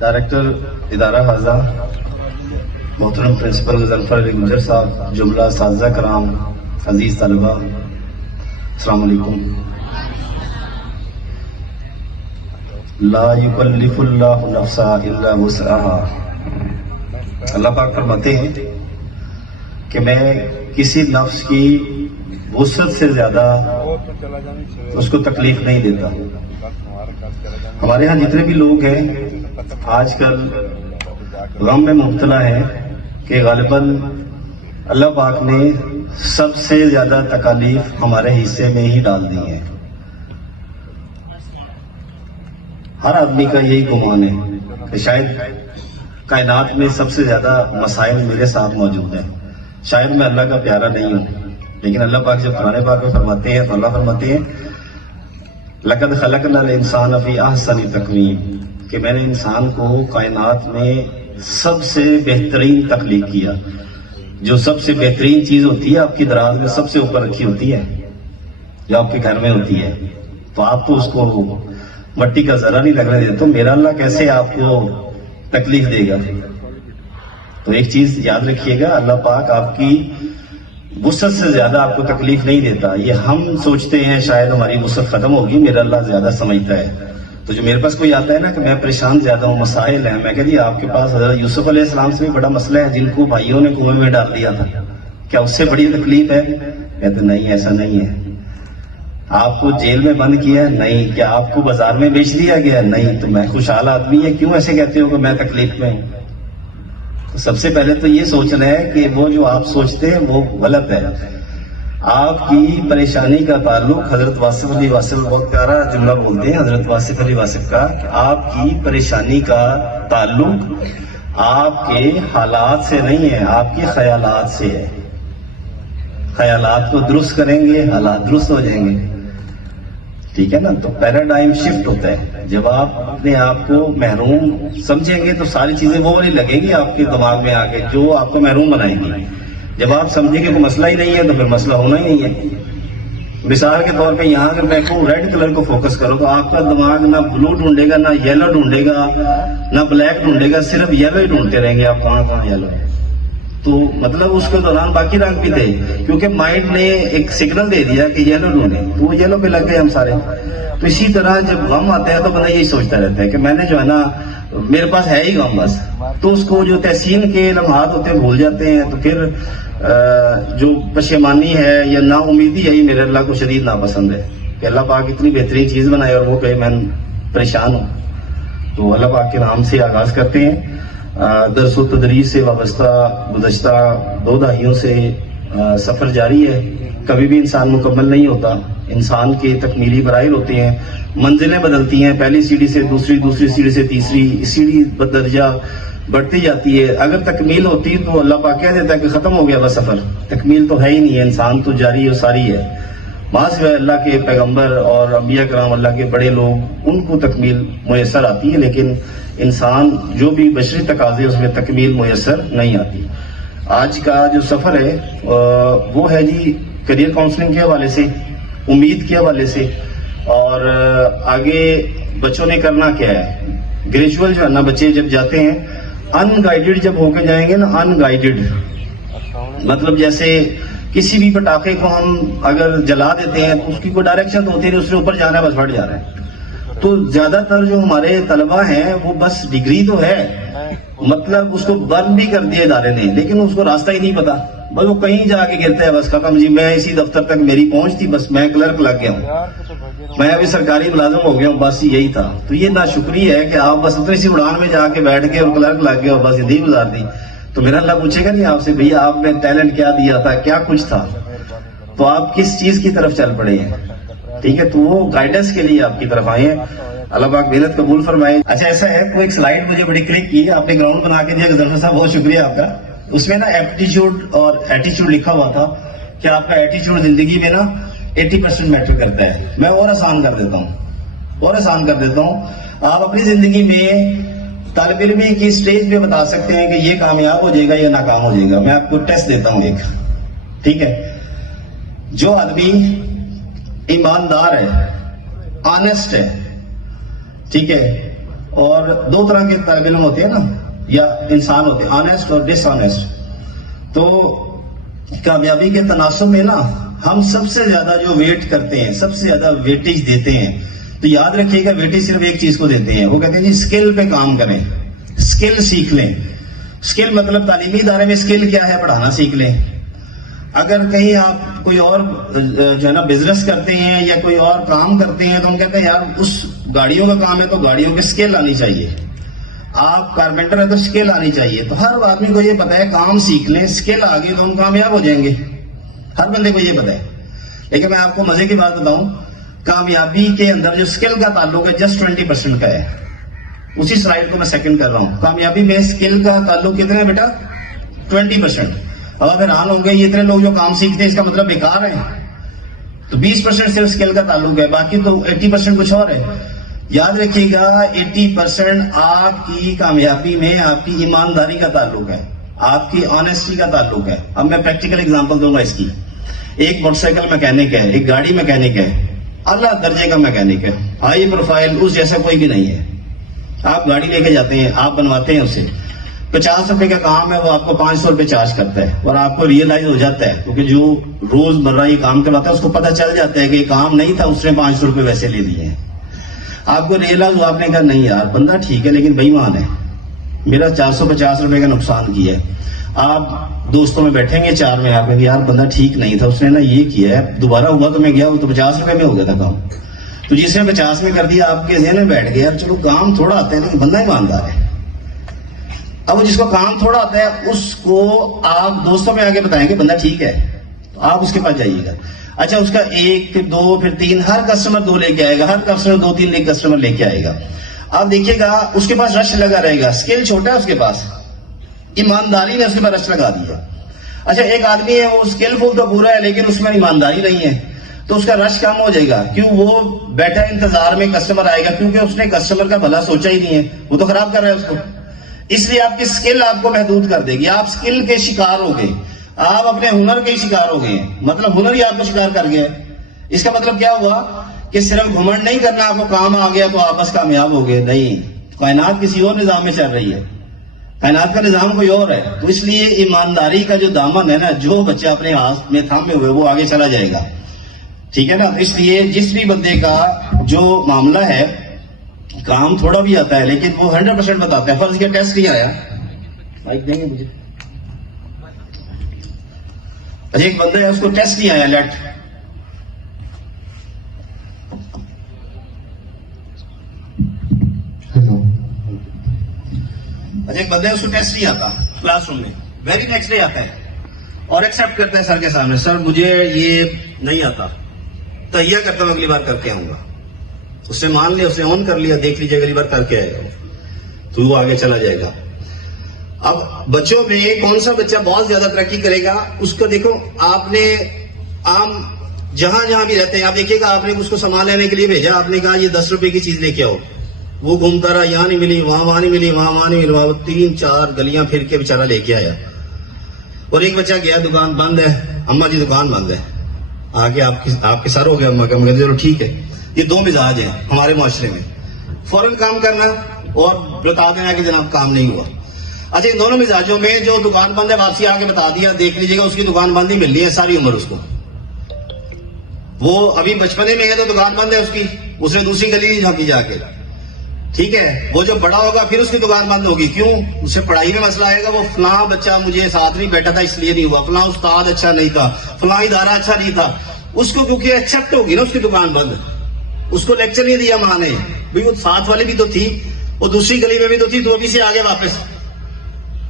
Director ادارہ حاضہ محترم principal Ghazanfar علی گجر صاحب، جملہ اساتذہ کرام، عزیز طلبہ، السلام علیکم۔ لا یکلف اللہ نفسا الا وسعها، اللہ پاک فرماتے ہیں کہ میں کسی نفس کی وسعت سے زیادہ اس کو تکلیف نہیں دیتا۔ ہمارے ہاں جتنے بھی لوگ ہیں آج کل غم میں مبتلا ہیں کہ غالباً اللہ پاک نے سب سے زیادہ تکالیف ہمارے حصے میں ہی ڈال دی ہیں۔ ہر آدمی کا یہی گمان ہے کہ شاید کائنات میں سب سے زیادہ مسائل میرے ساتھ موجود ہیں، شاید میں اللہ کا پیارا نہیں ہوں، لیکن اللہ پاک جب قرآن پاک میں فرماتے ہیں تو اللہ فرماتے ہیں لَقَدْ خَلَقْنَا الْإِنسَانَ فِي أَحْسَنِ تَقْوِيمٍ، کہ میں نے انسان کو کائنات میں سب سے بہترین تخلیق کیا۔ جو سب سے بہترین چیز ہوتی ہے آپ کی دراز میں سب سے اوپر رکھی ہوتی ہے، جو آپ کے گھر میں ہوتی ہے، تو آپ تو اس کو مٹی کا ذرہ نہیں لگنے دیتے، تو میرا اللہ کیسے آپ کو تکلیف دے گا؟ تو ایک چیز یاد رکھیے گا، اللہ پاک آپ کی وسعت سے زیادہ آپ کو تکلیف نہیں دیتا۔ یہ ہم سوچتے ہیں شاید ہماری وسعت ختم ہوگی، میرا اللہ زیادہ سمجھتا ہے۔ تو جو میرے پاس کوئی آتا ہے نا کہ میں پریشان زیادہ ہوں، مسائل ہیں، میں کہتی آپ کے پاس حضرت یوسف علیہ السلام سے بھی بڑا مسئلہ ہے جن کو بھائیوں نے کنویں میں ڈال دیا تھا، کیا اس سے بڑی تکلیف ہے؟ کہتے نہیں، ایسا نہیں ہے۔ آپ کو جیل میں بند کیا ہے؟ نہیں۔ کیا آپ کو بازار میں بیچ دیا گیا؟ نہیں۔ تو میں خوشحال آدمی ہے، کیوں ایسے کہتے ہو کہ میں تکلیف میں ہوں؟ تو سب سے پہلے تو یہ سوچنا ہے کہ وہ جو آپ سوچتے ہیں وہ غلط ہے۔ آپ کی پریشانی کا تعلق حضرت واصف علی واصف بہت پیارا جملہ بولتے ہیں حضرت واصف علی واصف کا، کہ آپ کی پریشانی کا تعلق آپ کے حالات سے نہیں ہے، آپ کے خیالات سے ہے۔ خیالات کو درست کریں گے حالات درست ہو جائیں گے، ٹھیک ہے نا؟ تو پیراڈائم شفٹ ہوتا ہے۔ جب آپ اپنے آپ کو محروم سمجھیں گے تو ساری چیزیں وہ والی لگیں گی آپ کے دماغ میں آ کے جو آپ کو محروم بنائیں گی۔ جب آپ سمجھیں گے کوئی مسئلہ ہی نہیں ہے تو پھر مسئلہ ہونا ہی نہیں ہے۔ مثال کے طور پہ یہاں اگر میں کہوں ریڈ کلر کو فوکس کرو تو آپ کا دماغ نہ بلو ڈھونڈے گا، نہ یلو ڈھونڈے گا، نہ بلیک ڈھونڈے گا، صرف یلو ہی ڈھونڈتے رہیں گے آپ، کہاں کہاں یلو ہے۔ تو مطلب اس کے دوران باقی رنگ بھی تھے، کیونکہ مائنڈ نے ایک سگنل دے دیا کہ یلو ڈھونڈے، تو وہ یلو پہ لگ گئے ہم سارے۔ تو اسی طرح جب غم آتا ہے تو بندہ یہی سوچتا رہتا ہے کہ میں نے جو ہے نا میرے پاس ہے ہی غم بس، تو اس کو جو تحسین کے لمحات ہوتے ہیں بھول جاتے ہیں، تو پھر جو پشیمانی ہے یا نا امیدی ہے، یہ میرے اللہ کو شدید ناپسند ہے کہ اللہ پاک اتنی بہترین چیز بنائے اور وہ کہے میں پریشان ہوں۔ تو اللہ پاک کے نام سے آغاز کرتے ہیں۔ درس و تدریس سے وابستہ گزشتہ 2 دہائیوں سے سفر جاری ہے۔ کبھی بھی انسان مکمل نہیں ہوتا، انسان کے تکمیلی مراحل ہوتے ہیں، منزلیں بدلتی ہیں، پہلی سیڑھی سے دوسری، دوسری سیڑھی سے تیسری، سیڑھی بدرجہ بڑھتی جاتی ہے۔ اگر تکمیل ہوتی تو اللہ پاک کہہ دیتا ہے کہ ختم ہو گیا بس سفر، تکمیل تو ہے ہی نہیں ہے، انسان تو جاری و ساری ہے۔ بعض اللہ کے پیغمبر اور انبیاء کرام اللہ کے بڑے لوگ ان کو تکمیل میسر آتی ہے، لیکن انسان جو بھی بشری تقاضے اس میں تکمیل میسر نہیں آتی۔ آج کا جو سفر ہے وہ ہے جی کریئر کاؤنسلنگ کے حوالے سے، امید کے حوالے سے، اور آگے بچوں نے کرنا کیا ہے۔ گریجول جو ہے نا بچے جب جاتے ہیں ان گائیڈڈ جب ہو کے جائیں گے نا، ان گائیڈڈ مطلب جیسے کسی بھی پٹاخے کو ہم اگر جلا دیتے ہیں تو اس کی کوئی ڈائریکشن تو ہوتی نہیں، اس سے اوپر جانا ہے بس پھٹ جا رہا ہے۔ تو زیادہ تر جو ہمارے طلبہ ہیں وہ بس ڈگری تو ہے، مطلب اس کو برن بھی کر دیا ادارے نے، لیکن اس کو راستہ ہی نہیں پتا، بس وہ کہیں جا کے گرتا ہے، بس ختم جی۔ میں اسی دفتر تک میری پہنچ تھی، بس میں کلرک لگ گیا ہوں، میں ابھی سرکاری ملازم ہو گیا ہوں، بس یہی تھا۔ تو یہ ناشکری ہے کہ آپ بس اتنی سی اڑان میں جا کے بیٹھ گئے اور کلرک لگ گئے اور بس زندگی گزار دی۔ تو میرا اللہ پوچھے گا نہیں آپ سے بھئی آپ نے ٹیلنٹ کیا دیا تھا، کیا کچھ تھا، تو آپ کس چیز کی طرف چل پڑے ہیں، ٹھیک ہے؟ تو وہ گائیڈنس کے لیے آپ کی طرف آئے ہیں، اللہ پاک محنت قبول فرمائے۔ اچھا ایسا ہے کوئی ایک سلائیڈ مجھے بڑی کلک کی ہے، آپ نے گراؤنڈ بنا کے دیا غضنفر صاحب، بہت شکریہ آپ کا۔ اس میں نا ایپٹیچیوڈ اور ایٹیچیوڈ لکھا ہوا تھا کہ آپ کا ایٹیچیوڈ زندگی میں نا 80% میٹر کرتا ہے۔ میں اور آسان کر دیتا ہوں، آپ اپنی زندگی میں طالب علم کی اسٹیج پہ بتا سکتے ہیں کہ یہ کامیاب ہو جائے گا یا ناکام ہو جائے گا۔ میں آپ کو ٹیسٹ دیتا ہوں ایک، ٹھیک ہے؟ جو آدمی ایماندار ہے، آنےسٹ ہے، ٹھیک ہے، اور دو طرح کے طالب علم ہوتے ہیں نا یا انسان ہوتے ہیں, آنےسٹ اور ڈس آنےسٹ. تو کامیابی کے تناسب میں نا ہم سب سے زیادہ جو ویٹ کرتے ہیں, سب سے زیادہ ویٹیج دیتے ہیں, تو یاد رکھیے گا ویٹیج صرف ایک چیز کو دیتے ہیں, وہ کہتے ہیں جی اسکل پہ کام کریں, اسکل سیکھ لیں. اسکل مطلب تعلیمی ادارے میں اسکل کیا ہے, پڑھانا سیکھ لیں. اگر کہیں آپ کوئی اور جو ہے نا بزنس کرتے ہیں یا کوئی اور کام کرتے ہیں تو ہم کہتے ہیں یار اس گاڑیوں کا کام ہے تو گاڑیوں کی اسکل آنی چاہیے. آپ کارپینٹر ہے تو اسکل آنی چاہیے. تو ہر آدمی کو یہ پتا ہے کام سیکھ لیں, اسکل آ گئی تو ہم کامیاب ہو جائیں گے. ہر بندے کو یہ پتا ہے. لیکن میں آپ کو مزے کی بات بتاؤں, کامیابی کے اندر جو اسکل کا تعلق ہے جسٹ 20% کا ہے. اسی سلائڈ کو میں سیکنڈ کر رہا ہوں. کامیابی میں اسکل کا تعلق کتنا ہے بیٹا, 20%. اور پھر حیران ہوں گے یہ اتنے لوگ جو کام سیکھتے ہیں اس کا مطلب بیکار ہے. تو 20% صرف اسکل کا تعلق ہے, باقی تو 80% کچھ اور ہے. یاد رکھیے گا 80% آپ کی کامیابی میں آپ کی ایمانداری کا تعلق ہے, آپ کی آنےسٹی کا تعلق ہے. اب میں پریکٹیکل اگزامپل دوں گا اس کی. ایک موٹر سائیکل میکینک ہے, ایک گاڑی میکینک ہے, اعلیٰ درجے کا میکینک ہے, ہائی پروفائل, اس جیسا کوئی بھی نہیں ہے. آپ گاڑی لے کے جاتے ہیں, آپ بنواتے ہیں اسے, 50 روپے کا کام ہے, وہ آپ کو 500 روپے چارج کرتا ہے. اور آپ کو ریئلائز ہو جاتا ہے کیونکہ جو روز مرہ یہ کام کرواتا ہے اس کو پتہ چل جاتا ہے کہ یہ کام نہیں تھا, اس نے 500 روپے ویسے لے لیے ہیں. آپ کو ریئلائز ہوا, آپ نے کہا نہیں یار بندہ ٹھیک ہے لیکن بے ایمان ہے, میرا 450 روپے کا نقصان کیا ہے. آپ دوستوں میں بیٹھیں گے 4 میں, آپ کہیں گے یار بندہ ٹھیک نہیں تھا, اس نے نا یہ کیا ہے, دوبارہ ہوا تو میں گیا وہ تو 50 روپے میں ہو گیا تھا کام. تو جس نے 50 میں کر دیا آپ کے ذہن میں بیٹھ گیا یار چلو کام تھوڑا آتا ہے لیکن بندہ ایماندار ہے. اب وہ جس کو کام تھوڑا آتا ہے اس کو آپ دوستوں میں آگے بتائیں گے بندہ ٹھیک ہے, تو آپ اس کے پاس جائیے گا. اچھا اس کا 1 پھر 2 پھر 3, ہر کسٹمر 2 لے کے آئے گا, ہر کسٹمر 2-3 کسٹمر لے کے آئے گا. آپ دیکھیے گا اس کے پاس رش لگا رہے گا, اسکل چھوٹا ہے اس کے پاس, ایمانداری نے اس کے پاس رش لگا دیا. اچھا ایک آدمی ہے وہ اسکلفل تو پورا ہے لیکن اس میں ایمانداری نہیں ہے, تو اس کا رش کم ہو جائے گا. کیوں, وہ بیٹھا انتظار میں کسٹمر آئے گا, کیونکہ اس نے کسٹمر کا بھلا سوچا ہی نہیں ہے, وہ تو خراب کر رہا ہے اس کو. اس لیے آپ کی اسکل آپ کو محدود کر دے گی. آپ اسکل کے شکار ہو گئے, آپ اپنے ہنر کے شکار ہو گئے ہیں, مطلب ہنر ہی آپ کو شکار کر گیا ہے. اس کا مطلب کیا ہوا کہ صرف گھمنڈ نہیں کرنا, آپ کو کام آ گیا تو آپ بس کامیاب ہو گئے. نہیں, کائنات کسی اور نظام میں چل رہی ہے, کائنات کا نظام کوئی اور ہے. تو اس لیے ایمانداری کا جو دامن ہے نا, جو بچہ اپنے ہاتھ میں تھامے ہوئے وہ آگے چلا جائے گا. ٹھیک ہے نا. اس لیے جس بھی بندے کا جو معاملہ ہے, کام تھوڑا بھی آتا ہے لیکن وہ 100% بتاتا ہے. فرض کیا ٹیسٹ نہیں آیا, مائک دیں گے مجھے. اچھا ایک بندہ ہے اس کو ٹیسٹ نہیں آیا, لیٹ, اچھا ایک بندہ ہے اس کو ٹیسٹ نہیں آتا کلاس روم میں, ویری نیکسٹ ڈے آتا ہے اور ایکسپٹ کرتا ہے سر کے سامنے, سر مجھے یہ نہیں آتا, تہیا کرتا ہوں اگلی بار کر کے آؤں گا. اس نے مان لیا, اس نے آن کر لیا, دیکھ لیجیے اگلی بار کر کے آئے گا تو وہ آگے چلا جائے گا. اب بچوں میں کون سا بچہ بہت زیادہ ترقی کرے گا, اس کو دیکھو. آپ نے عام جہاں جہاں بھی رہتے ہیں آپ دیکھیے گا, آپ نے اس کو سامان لینے کے لیے بھیجا, آپ نے کہا یہ 10 روپے کی چیز لے کے آؤ, وہ گھومتا رہا, یہاں نہیں ملی, وہاں نہیں ملی, وہاں نہیں ملی, وہ 3-4 گلیاں پھر کے بےچارا لے کے آیا. اور ایک بچہ گیا, دکان بند ہے, اما جی دکان بند ہے, آگے آپ کے سر ہو گیا اما کا, کہتے چلو ٹھیک ہے. یہ 2 مزاج ہیں ہمارے معاشرے میں, فوراً کام کرنا اور بتا دینا کہ جناب کام نہیں ہوا. اچھا ان دونوں مزاجوں میں جو دکان بند ہے واپسی آ کے بتا دیا, دیکھ لیجیے گا اس کی دکان بند ہی مل رہی ہے ساری عمر اس کو. وہ ابھی بچپنے میں ہے تو دکان بند ہے اس کی, اس نے دوسری گلی نہیں جھانکی جا کے. ٹھیک ہے, وہ جب بڑا ہوگا پھر اس کی دکان بند ہوگی. کیوں, اس سے پڑھائی میں مسئلہ آئے گا, وہ فلاں بچہ مجھے ساتھ نہیں بیٹھا تھا اس لیے نہیں ہوا, فلاں استاد اچھا نہیں تھا, فلاں ادارہ اچھا نہیں تھا. اس کو کیونکہ ایکسپٹ ہوگی نا اس کی دکان بند, اس کو لیکچر نہیں دیا ماں نے, بھائی وہ ساتھ والی بھی تو تھی, وہ دوسری گلی میں بھی تو تھی, تو ابھی سے آگے واپس,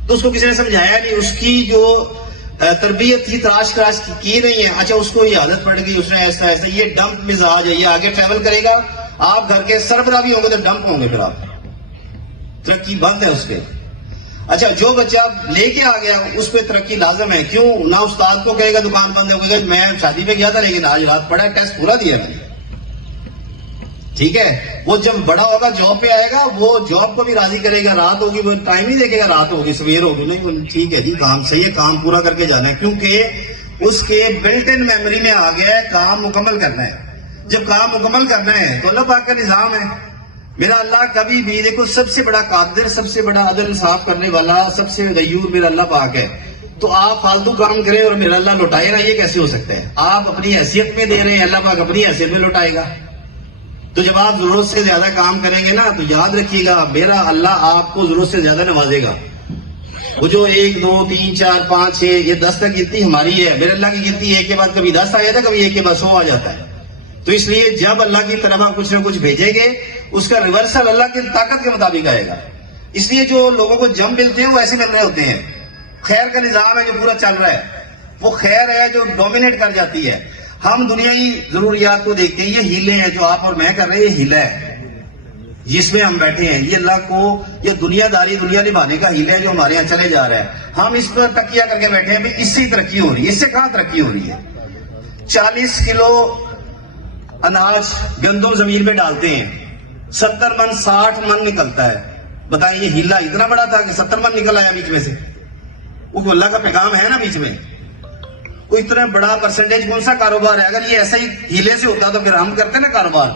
تو اس کو کسی نے سمجھایا نہیں, اس کی جو تربیت تھی تراش کی نہیں ہے. اچھا اس کو یہ عادت پڑ گئی, اس نے ایسا ایسا, یہ ڈمپ مزاج ہے, یہ آگے ٹریول کرے گا. آپ گھر کے سربراہ بھی ہوں گے تو ڈمپ ہوں گے, پھر آپ ترقی بند ہے اس پہ. اچھا جو بچہ لے کے آ گیا اس پہ ترقی لازم ہے. کیوں, نہ استاد کو کہے گا دکان بند ہے, کہے گا میں شادی پہ گیا تھا لیکن آج رات پڑھا, ٹیسٹ پورا دیا میں نے. ٹھیک ہے, وہ جب بڑا ہوگا جاب پہ آئے گا, وہ جاب کو بھی راضی کرے گا, رات ہوگی وہ ٹائم ہی دیکھے گا, رات ہوگی سویر ہوگی, نہیں ٹھیک ہے جی کام صحیح ہے, کام پورا کر کے جانا ہے, کیونکہ اس کے بلٹ ان میموری میں آ گیا ہے کام مکمل کرنا ہے. جب کام مکمل کرنا ہے تو اللہ پاک کا نظام ہے, میرا اللہ کبھی بھی دیکھو سب سے بڑا قادر، سب سے بڑا عدل انصاف کرنے والا، سب سے غیور میرا اللہ پاک ہے. تو آپ فالتو کام کریں اور میرا اللہ لوٹائے نا، یہ کیسے ہو سکتا ہے؟ آپ اپنی حیثیت میں دے رہے ہیں، اللہ پاک اپنی حیثیت میں لوٹائے گا. تو جب آپ ضرورت سے زیادہ کام کریں گے نا تو یاد رکھیے گا میرا اللہ آپ کو ضرورت سے زیادہ نوازے گا. وہ جو 1 2 3 4 5 6 یہ 10 تک گنتی ہماری ہے، میرے اللہ کی گنتی 1 کے بعد کبھی 10 آ جاتا ہے، کبھی 1 کے بعد 100 آ جاتا ہے. تو اس لیے جب اللہ کی طرف آپ کچھ نہ کچھ بھیجیں گے اس کا ریورسل اللہ کی طاقت کے مطابق آئے گا. اس لیے جو لوگوں کو جم ملتے ہیں وہ ایسے مل رہے ہوتے ہیں. خیر کا نظام ہے جو پورا چل رہا ہے، وہ خیر ہے جو ڈومینیٹ کر جاتی ہے. ہم دنیائی ضروریات کو دیکھتے ہیں، یہ ہیلے ہیں جو آپ اور میں کر رہے ہیں، یہ ہیلا ہے جس میں ہم بیٹھے ہیں. یہ اللہ کو یہ دنیا داری دنیا نبھانے کا ہیلا ہے جو ہمارے یہاں چلے جا رہا ہے. ہم اس پر تکیہ کر کے بیٹھے ہیں اس سے ترقی ہو رہی ہے. اس سے کہاں ترقی ہو رہی ہے؟ 40 کلو اناج گندم زمین پہ ڈالتے ہیں، 70 من 60 من نکلتا ہے. بتائیں یہ ہیلا اتنا بڑا تھا کہ 70 من نکل آیا بیچ میں سے؟ وہ اللہ کا پیغام ہے نا بیچ میں. وہ اتنا بڑا پرسنٹیج کون سا کاروبار ہے؟ اگر یہ ایسا ہی ہیلے سے ہوتا تو پھر ہم کرتے نا کاروبار.